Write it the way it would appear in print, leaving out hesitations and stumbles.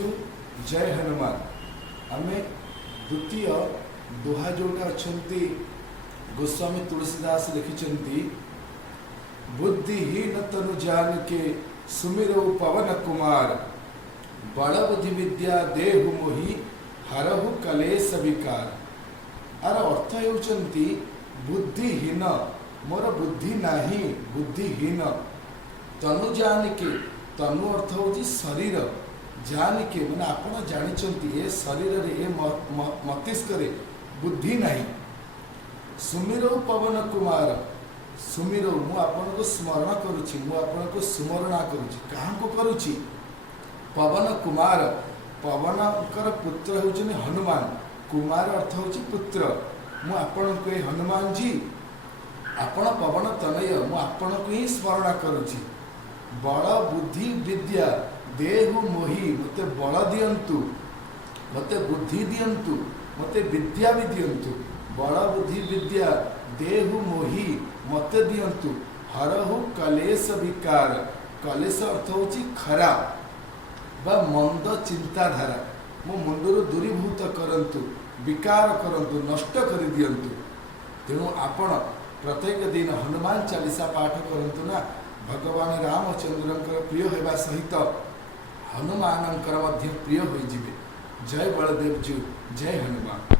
बलदेव जू जय हनुमान आमे द्वितीय दोहा जोटा अच्छा गोस्वामी तुलसीदास लिखिं बुद्धिहीन तनु जान के सुमिरो पवन कुमार बल बुद्धि विद्या देहु मोहि हरहु कलेश विकार। आर अर्थ होती बुद्धिहीन मोर बुद्धि नाही बुद्धिहीन तनु जान के तनु अर्थ होची शरीर जान के मैंने आपण जानी ए शरीर रे मस्तिष्क बुद्धि नहीं सुमिरो पवन कुमार सुमिरो मु आपन को स्मरण करुछि मु आपन को सुमरणा करुछि कहाँ को करुछि पवन कुमार पवनकर पुत्र होउछन हनुमान कुमार अर्थ होछि पुत्र मु आपन को हनुमान जी आपण पवन तनय मु आपन को ही स्मरण करुछि बल बुद्धि विद्या देहु मोहि मते बल दियंतु मते बुद्धि दियंतु मते विद्या भी दियंतु बल बुद्धि विद्या देहु मोहि मते दियंतु हरहु कलेश विकार कलेश अर्थ होची खराब बा मंद चिंताधारा मो मुंडरू दूरीभूत करंतु विकार करंतु नष्ट कर दियंतु। तेणु आपण प्रत्येक दिन हनुमान चालीसा पाठ करंतु ना भगवान रामचंद्र प्रिय होगा सहित हनुमानंकर प्रिय हो जिवे। जय बलदेव जू जय हनुमान।